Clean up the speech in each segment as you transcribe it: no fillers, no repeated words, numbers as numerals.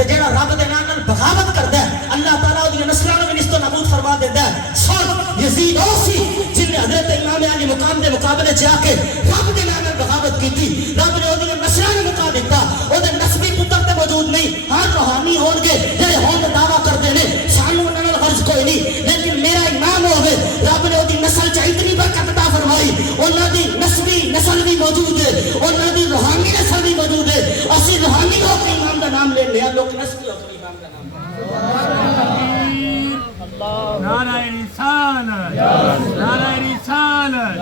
تے جڑا رب دے نام نال بغاوت کردا ہے اللہ تعالیٰ دی نسلاں نوں نست و نابود فرما دیندا ہے. سن یزید او سی جن نے حضرت امام علی مقام دے مقابلے چ آ کے رب دے نام نال بغاوت کیتی. رب نے اودی نسلاں نوں مکا دتا. او دے نسبی پتر تے موجود نہیں. ہاں روحانی ہون گے جڑے ہون دا دعویٰ کردے نے سانوں انہاں نال غرض کوئی نہیں لیکن میرا امام ہوے رب نے اودی نسل چ اتنی برکت عطا فرمائی. انہاں دی نسبی نسل بھی موجود ہے انہاں دی روحانی نسل بھی موجود ہے. اسی روحانی ہو کے امام دا نام لے لیا لوگ نسبی ہو کے امام دا نام. نعرہ رسالت نعرہ رسالت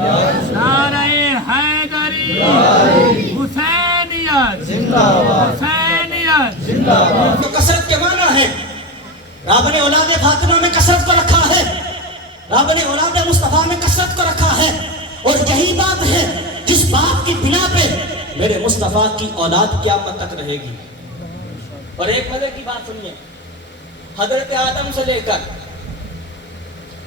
نعرہ حیدری حسینیت حسینیت. تو کثرت کے معنی ہے رب نے اولاد فاطمہ میں کثرت کو رکھا ہے. رب نے اولاد مصطفیٰ میں کثرت کو رکھا ہے. اور یہی بات ہے جس بات کی بنا پہ میرے مصطفیٰ کی اولاد قیامت تک رہے گی. اور ایک مزے کی بات سنیے حضرت آدم سے لے کر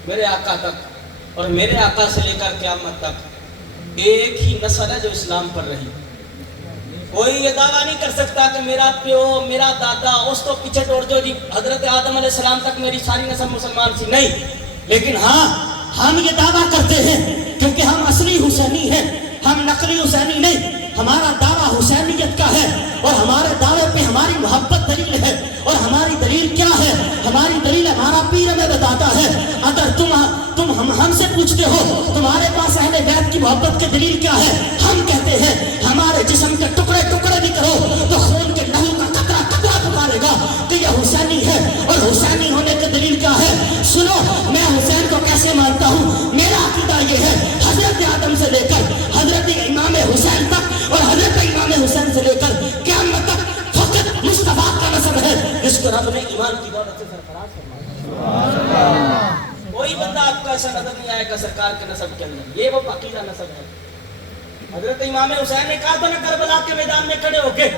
میرے آقا تک اور میرے آقا سے لے کر قیامت تک ایک ہی نسل ہے جو اسلام پر رہی. کوئی یہ دعویٰ نہیں کر سکتا کہ میرا پیو میرا دادا اس تو پیچھے توڑ جو جی حضرت آدم علیہ السلام تک میری ساری نسل مسلمان سی نہیں. لیکن ہاں ہم یہ دعویٰ کرتے ہیں کیونکہ ہم اصلی حسینی ہیں ہم نقلی حسینی نہیں. ہمارا دعویٰ حسینیت کا ہے اور ہمارے دعوے پہ ہماری محبت دلیل ہے. اور ہماری دلیل کیا ہے؟ ہماری دلیل ہمارا پیر ہمیں بتاتا ہے. اگر تم ہم سے پوچھتے ہو تمہارے پاس اہل بیت کی محبت کی دلیل کیا ہے؟ ہم کہتے ہیں ہمارے جسم کے ٹکڑے ٹکڑے بھی کرو تو خون کے لہو کا قطرہ قطرہ پکارے گا کہ یہ حسینی ہے. اور حسینی ہونے کی دلیل کیا ہے؟ سنو میں حسین کو کیسے مانتا ہوں. میرا عقیدہ یہ ہے حضرت آدم سے لے کر حضرت امام حسین تک اور حضرت امام حسین سے لے کر قیامت تک فقط مصطفیٰ کا نسب ہے جس کو رب نے ایمان کی دولت سے سرفراز فرمایا. کوئی بندہ آپ کو ایسا نظر نہیں آئے گا سرکار کے نسب کے اندر. یہ وہ پاکیزہ نسب ہے. حضرت امام حسین نے کہا تھا نا کربلا کے میدان میں کھڑے ہو کے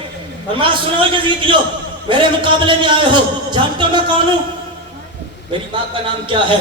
فرمایا سنو یزیدیو میرے مقابلے میں آئے ہو جانتے ہو میں کون ہوں؟ میری ماں کا نام کیا ہے؟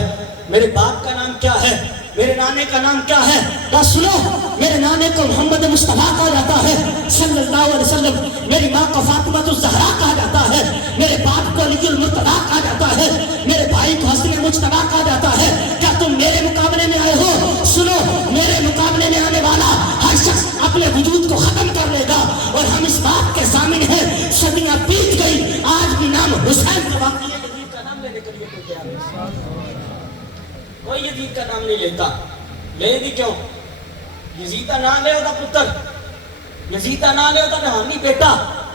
میرے باپ کا نام کیا ہے؟ میرے نانے کا نام کیا ہے؟ کہا سنو میرے نانے کو محمد مصطفیٰ کہا جاتا ہے صلی اللہ علیہ وسلم. میری ماں کو فاطمہ الزہرا کہا جاتا ہے. میرے باپ کو علی المرتضیٰ کہا جاتا ہے. میرے بھائی کو حسن مجتبیٰ کہا جاتا ہے. کیا تم میرے مقابلے میں آئے ہو؟ سنو میرے مقابلے میں آنے والا ہر شخص اپنے وجود کو ختم کر لے گا. اور ہم اس بات کے ضامن ہیں صدیاں بیت گئی آج بھی نام حسین کا باقی ہے. یزید کا نام لینے کے لیے کوئی تیار نہیں. کوئی یزید کا نام نہیں لیتا. لیندی کیوں؟ یزید کا نام لے ہوتا پتر یزید کا نام لے ہوتا روحانی بیٹا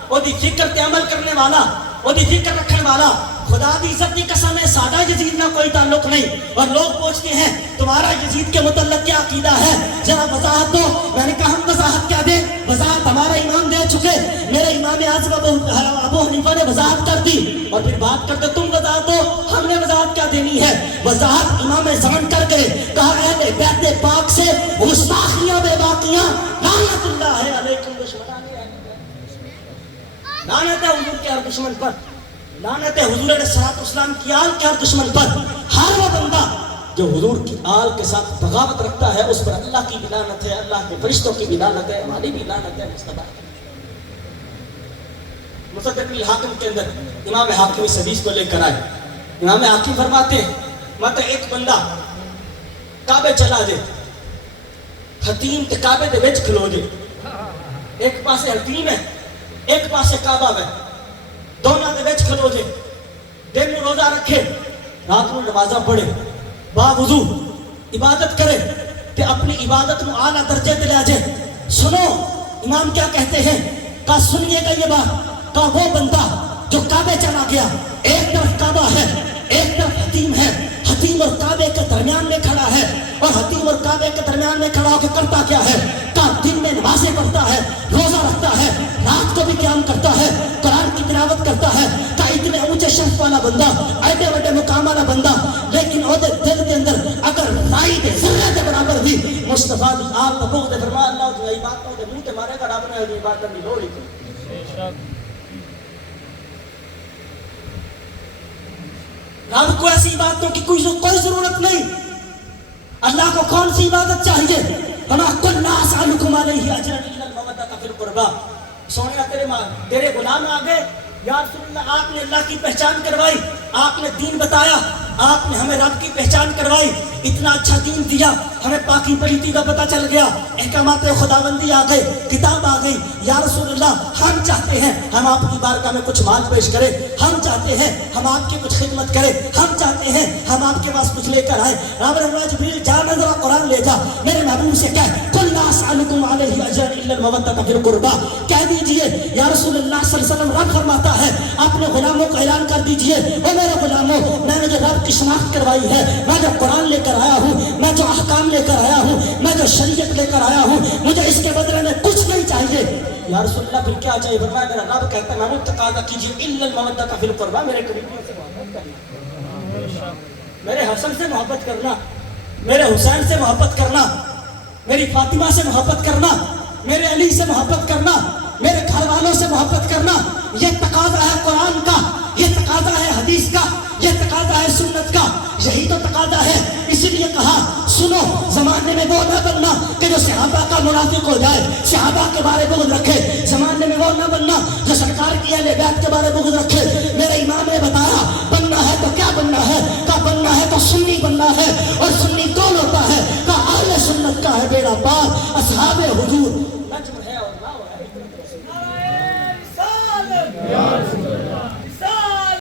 وہ دی فکر تے عمل کرنے والا وہ دی فکر رکھنے والا. خدا دی عزت کی قسم ہے سادہ یزید نہ کوئی تعلق نہیں. اور لوگ پوچھتے ہیں تمہارا یزید کے متعلق کیا عقیدہ ہے ذرا وضاحت دو. میں نے کہا ہم وضاحت کیا دیں؟ وضاحت ہمارا امام دے چکے. میرے امام اعظم ابو حنیفہ نے وضاحت کر دی اور پھر بات کرتے تم وضاحت دو. ہم نے وضاحت کیا دینی ہے؟ وضاحت امام زمان کر گئے. کہا اہل بیت پاک سے گستاخیاں بے باقیاں لعنت اللہ علیکم دشمنان لعنت ہے حضور کے ہر دشمن پر. لعنت ہے حضور علیہ السلام کی آل کے ہر دشمن پر. ہر وہ بندہ جو حضور کی آل کے ساتھ بغاوت رکھتا ہے اس پر اللہ کی بھی لعنت ہے اللہ کے فرشتوں کی بھی لعنت ہے ہماری بھی لعنت ہے. مصدق الحاکم کے اندر امام حاکم اس حدیث کو لے کر آئے. امام حاکم فرماتے ہیں مت ایک بندہ کعبے چلا جائے حتیم تے کعبے دے وچ کھلو جائے. ایک پاسے حتیم ہے ایک پاسے کعبہ ہے دونوں دے وچ کھلو جائے. دن میں روزہ رکھے رات میں نمازاں پڑھے باوضو عبادت کرے تے اپنی عبادت میں اعلیٰ درجے تے لے جائے. سنو امام کیا کہتے ہیں؟ کہا سنیے گا یہ بات. کہا وہ بندہ جو کعبے چلا گیا ایک طرف کعبہ ہے ایک طرف حتیم ہے. حتیم اور کعبے کے درمیان میں کھڑا ہے اور حتیم اور کعبے کے درمیان میں کھڑا ہو کے کرتا کیا ہے؟ کہا دن میں نمازیں پڑھتا ہے روزہ رکھتا ہے رات کو بھی قیام کرتا ہے قرآن کی تلاوت کرتا ہے. کہا اتنے اونچے شرف والا بندہ ایڈے بڑے مقام والا بندہ لیکن وہ دل کے اندر اگر رائی کے ذرے کے برابر بھی مصطفیٰ دی آل نبوت دے فرما اللہ جو بات کو دے منہ تے مارے گا رب نے دی بات کرنی لوڑ ہی تو رب کو ایسی عبادتوں کی کوئی ضرورت نہیں. اللہ کو کون سی عبادت چاہیے؟ وما كنا اسالكم علیہ اجرا الا المودۃ فی القربى. سونیا تیرے غلام آ گئے یا رسول اللہ آپ نے اللہ کی پہچان کروائی, آپ نے دین بتایا, آپ نے ہمیں رب کی پہچان کروائی, اتنا اچھا دین دیا, ہمیں پاکی پلیتی کا پتہ چل گیا, احکامات خداوندی آ گئے, کتاب آ گئی. یا رسول اللہ ہم چاہتے ہیں ہم آپ کی بارگاہ میں کچھ مال پیش کریں, ہم چاہتے ہیں ہم آپ کی کچھ خدمت کریں, ہم چاہتے ہیں ہم آپ کے پاس کچھ لے کر آئیں. رب نے فرمایا جبریل جا نہ ذرا قرآن لے جا, میرے محبوب سے کہہ قل لا اسألکم علیہ اجرا الا المودۃ فی القربى, کہہ دیجئے یا رسول اللہ صلی اللہ علیہ وسلم رب فرماتا ہے اپنے غلاموں کو اعلان کر دیجئے, او میرے غلاموں میں نے جو رب کی شناخت کروائی ہے, میں جو قرآن لے کر آیا ہوں, میں جو احکام لے کر آیا ہوں, میں جو شریعت لے کر آیا ہوں, مجھے اس کے بدلے میں کچھ نہیں چاہیے. یا رسول اللہ پھر کیا چاہیے؟ فرمایا میرا رب کہتا ہے محمود تقاضا کیجئے الا المودۃ فی القربى, میرے قریبیوں سے محبت کرنا, میرے حسن سے محبت کرنا, میرے حسین سے محبت کرنا, میری فاطمہ سے محبت کرنا, میرے علی سے محبت کرنا, میرے گھر والوں سے محبت کرنا. یہ تقاضا ہے قرآن کا, یہ تقاضا ہے حدیث کا, یہ تقاضا ہے سنت کا, یہی تو تقاضا ہے. اسی لیے کہا سنو زمانے میں وہ نہ بننا کہ جو صحابہ کا منافق ہو جائے, صحابہ کے بارے بغض رکھے. زمانے میں وہ نہ بننا جو سرکار کی اہل بیت کے بارے بغض رکھے. میرے امام نے بتایا بننا ہے تو کیا بننا ہے, کہا بننا ہے تو سنی بننا ہے. اور سنی کون ہوتا ہے؟ کہا اہل سنت کا ہے بیڑا پار, اصحاب حضور. نجم ہے اور ناو ہے